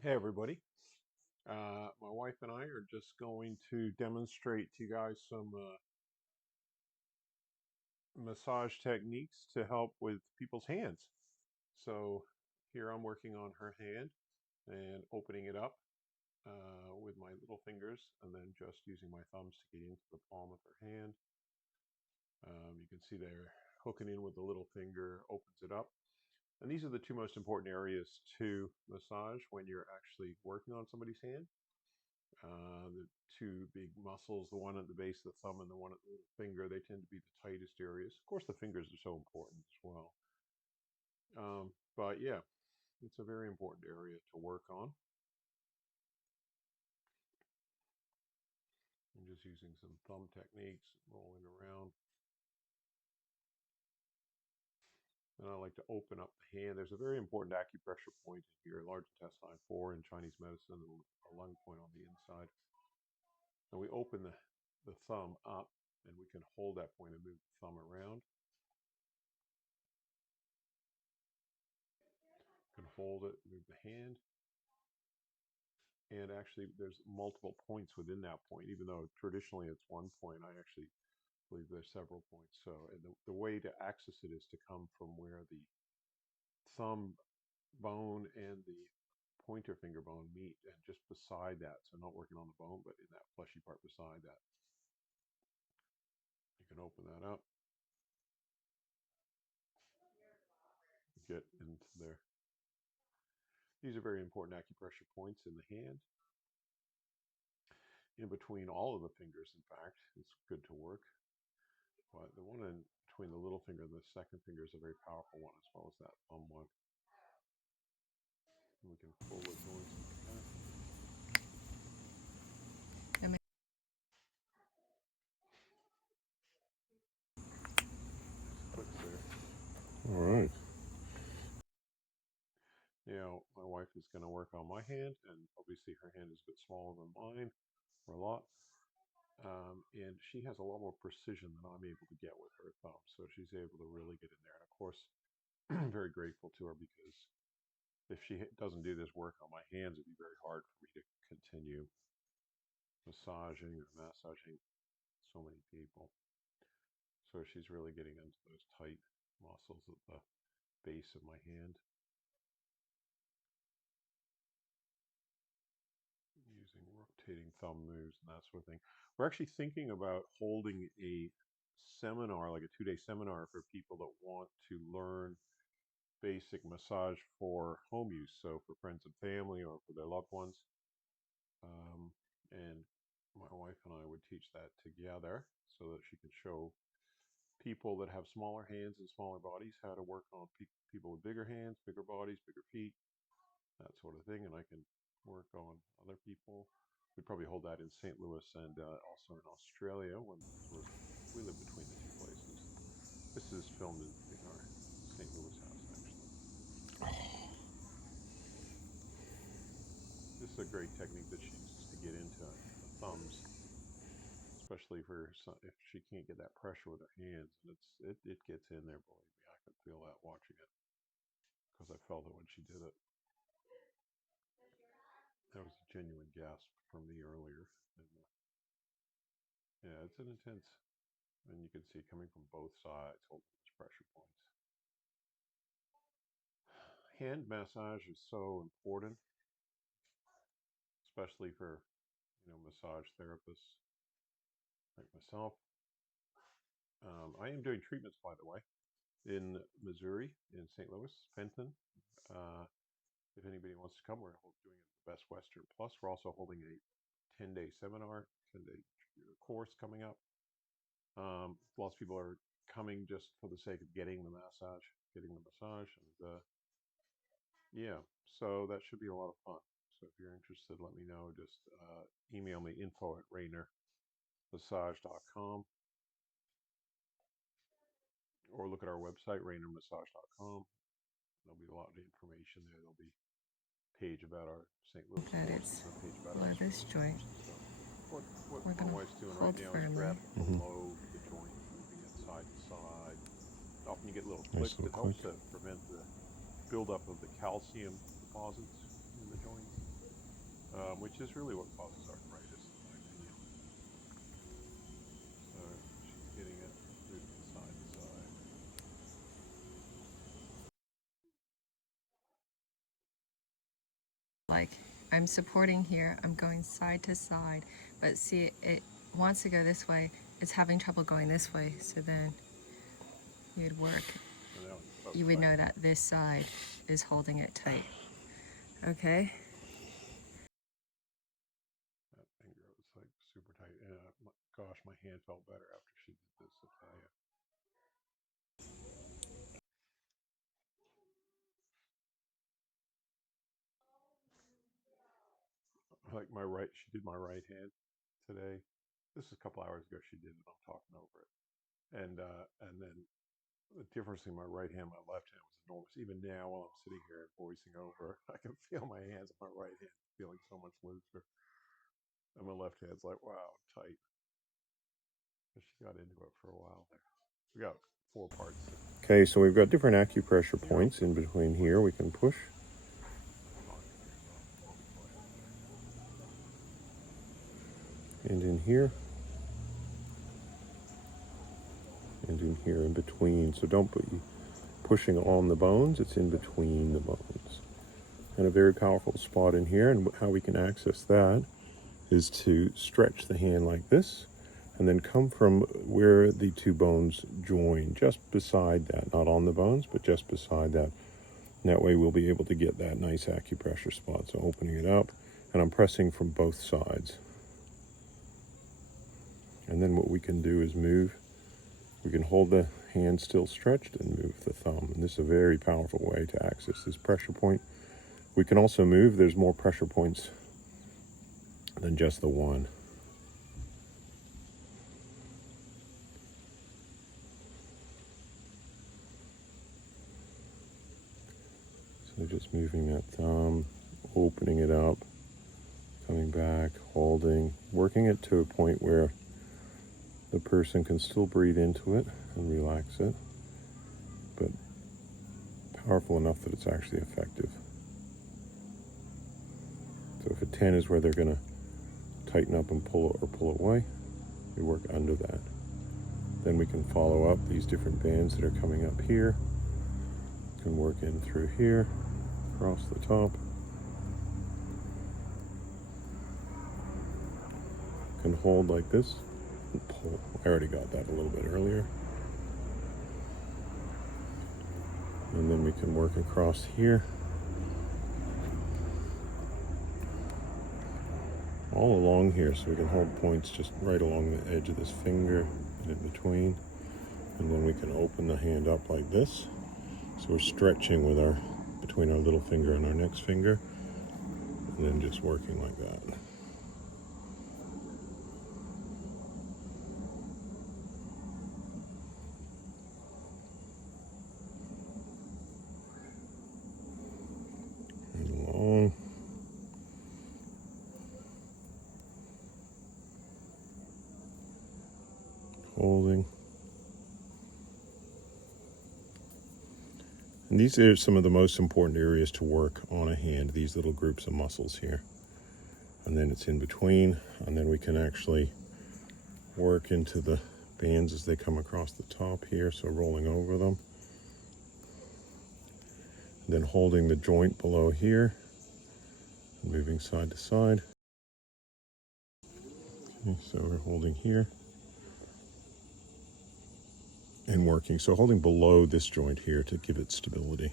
Hey everybody. My wife and I are just going to demonstrate to you guys some massage techniques to help with people's hands. So here I'm working on her hand and opening it up with my little fingers and then just using my thumbs to get into the palm of her hand. You can see there hooking in with the little finger opens it up. And these are the two most important areas to massage when you're actually working on somebody's hand. The two big muscles, the one at the base of the thumb and the one at the finger, they tend to be the tightest areas. Of course, the fingers are so important as well. But yeah, it's a very important area to work on. I'm just using some thumb techniques, rolling around. And I like to open up the hand. There's a very important acupressure point in here, large intestine 4 in Chinese medicine, and a lung point on the inside. And we open the thumb up, and we can hold that point and move the thumb around. Can hold it, move the hand, and actually there's multiple points within that point. Even though traditionally it's one point, I actually believe there's several points. So and the way to access it is to come from where the thumb bone and the pointer finger bone meet, and just beside that, so not working on the bone but in that fleshy part beside that. You can open that up, get into there. These are very important acupressure points in the hand, in between all of the fingers. In fact, it's good to work. But the one in between the little finger and the second finger is a very powerful one, as well as that thumb one. And we can pull the joints back. Nice clicks there. All right. Now, my wife is going to work on my hand, and obviously her hand is a bit smaller than mine, or a lot. And she has a lot more precision than I'm able to get with her thumb, so she's able to really get in there. And of course, I'm very grateful to her, because if she doesn't do this work on my hands, it'd be very hard for me to continue massaging so many people. So she's really getting into those tight muscles at the base of my hand, using rotating thumb moves and that sort of thing. We're actually thinking about holding a seminar, like a 2-day seminar, for people that want to learn basic massage for home use, so for friends and family or for their loved ones. And my wife and I would teach that together so that she could show people that have smaller hands and smaller bodies how to work on people with bigger hands, bigger bodies, bigger feet, that sort of thing. And I can work on other people. We'd probably hold that in St. Louis and also in Australia, when we live between the two places. This is filmed in our St. Louis house, actually. This is a great technique that she uses to get into the thumbs, especially for if she can't get that pressure with her hands. And it gets in there, believe me. I could feel that watching it, because I felt it when she did it. That was a genuine gasp from me earlier. And, yeah, it's an intense, and you can see coming from both sides, holding those pressure points. Hand massage is so important, especially for massage therapists like myself. I am doing treatments, by the way, in Missouri, in St. Louis, Fenton. Uh, if anybody wants to come, we're doing it at the Best Western Plus. We're also holding a 10-day seminar, 10-day course coming up. Lots of people are coming just for the sake of getting the massage, and yeah, so that should be a lot of fun. So if you're interested, let me know. Just email me, info@raynormassage.com, or look at our website, raynormassage.com. There'll be a lot of information there. There'll be a page about our St. Louis That courses it's and a page about this Australian joint. courses. So what We're my gonna wife's doing right hold now is firmly. grabbing below the joint, moving it side to side. Often you get little Nice clicks. little It click. helps to prevent the buildup of the calcium deposits in the joints. which is really what causes arthritis, in my opinion. So she's getting it, moving it side to side. Like, I'm supporting here, I'm going side to side, but see, it wants to go this way, it's having trouble going this way, so then you'd work. So now it's both You would know sides. that this side is holding it tight. Okay? That finger was like super tight. And gosh, my hand felt better after she did this, I'll tell you. Like my right, she did my right hand today. This is a couple hours ago she did it. I'm talking over it. And then the difference in my right hand and my left hand was enormous. Even now, while I'm sitting here and voicing over, I can feel my hands on my right hand feeling so much looser. And my left hand's like, wow, tight. But she got into it for a while there. We got 4 parts. Okay, so we've got different acupressure points in between here. We can push. On fingers off before we play up there. And in here. And in here in between. So don't be pushing on the bones, it's in between the bones. And a very powerful spot in here, and how we can access that is to stretch the hand like this, and then come from where the 2 bones join, just beside that, not on the bones, but just beside that. And that way we'll be able to get that nice acupressure spot. So opening it up, and I'm pressing from both sides. And then what we can do is move. We can hold the hand still stretched and move the thumb. And this is a very powerful way to access this pressure point. We can also move. There's more pressure points than just the one. So just moving that thumb, opening it up, coming back, holding, working it to a point where the person can still breathe into it and relax it, but powerful enough that it's actually effective. So if a 10 is where they're going to tighten up and pull or pull away, we work under that. Then we can follow up these different bands that are coming up here. Can work in through here, across the top. Can hold like this and pull. I already got that a little bit earlier. And then we can work across here. All along here, so we can hold points just right along the edge of this finger and in between. And then we can open the hand up like this. So we're stretching with between our little finger and our next finger. And then just working like that. And long. Holding. And these are some of the most important areas to work on a hand, these little groups of muscles here. And then it's in between, and then we can actually work into the bands as they come across the top here, so rolling over them. And then holding the joint below here, and moving side to side. Okay, so we're holding here. And working, so holding below this joint here to give it stability.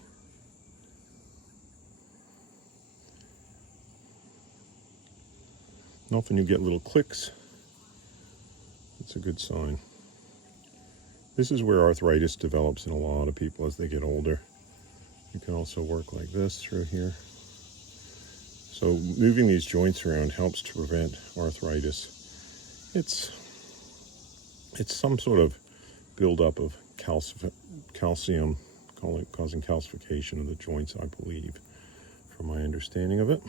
And often you get little clicks. It's a good sign. This is where arthritis develops in a lot of people as they get older. You can also work like this through here. So moving these joints around helps to prevent arthritis. It's some sort of buildup of calcium causing calcification of the joints, I believe, from my understanding of it.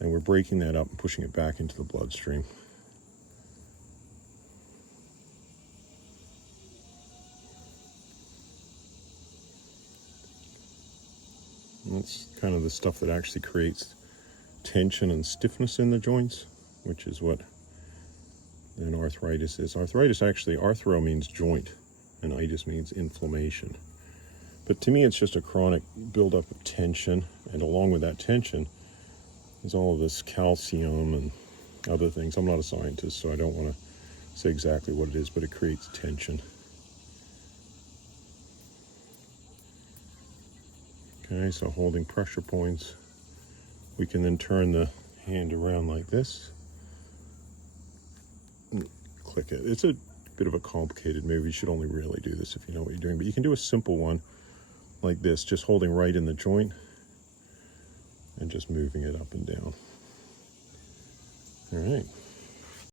And we're breaking that up and pushing it back into the bloodstream. And that's kind of the stuff that actually creates tension and stiffness in the joints, which is what an arthritis is. Arthritis, actually, arthro means joint, and itis means inflammation. But to me, it's just a chronic buildup of tension, and along with that tension is all of this calcium and other things. I'm not a scientist, so I don't want to say exactly what it is, but it creates tension. Okay, so holding pressure points. We can then turn the hand around like this. And click it. It's a bit of a complicated move. You should only really do this if you know what you're doing, but you can do a simple one like this, just holding right in the joint and just moving it up and down. All right.